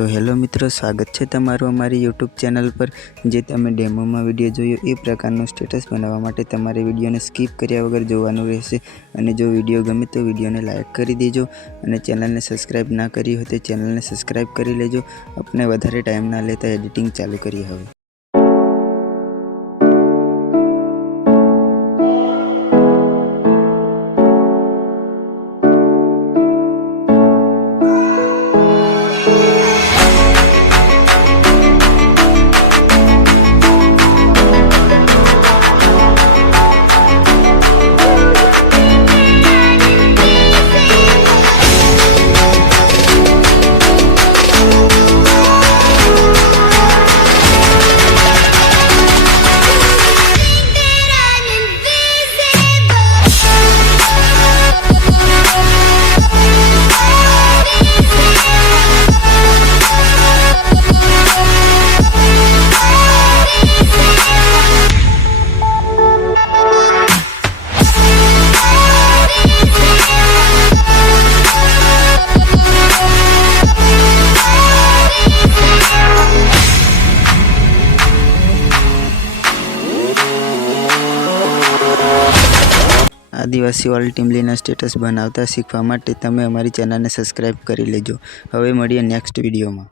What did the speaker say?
So hello मित्रों, स्वागत है तमारू अमारी यूट्यूब चैनल पर। जे तमे डेमो में विडियो जोयो ए प्रकारनो स्टेटस बनावा माटे तमारे विडियो ने स्कीप कर्या वगर जोवानुं रहेशे। अने जो विडियो गमे तो विडियो ने लाइक करी देजो अने चेनल ने सब्सक्राइब ना करी हो तो चेनल ने सब्सक्राइब करी लेजो। अपने वधारे टाइम ना लेता एडिटिंग चालू करी हवे। आदिवासी वाली टीमलीना स्टेटस बनावता शीखवा माटे तमे अमारी चेनल ने सब्सक्राइब करी लेजो। हवे मळीए नेक्स्ट विडियो में।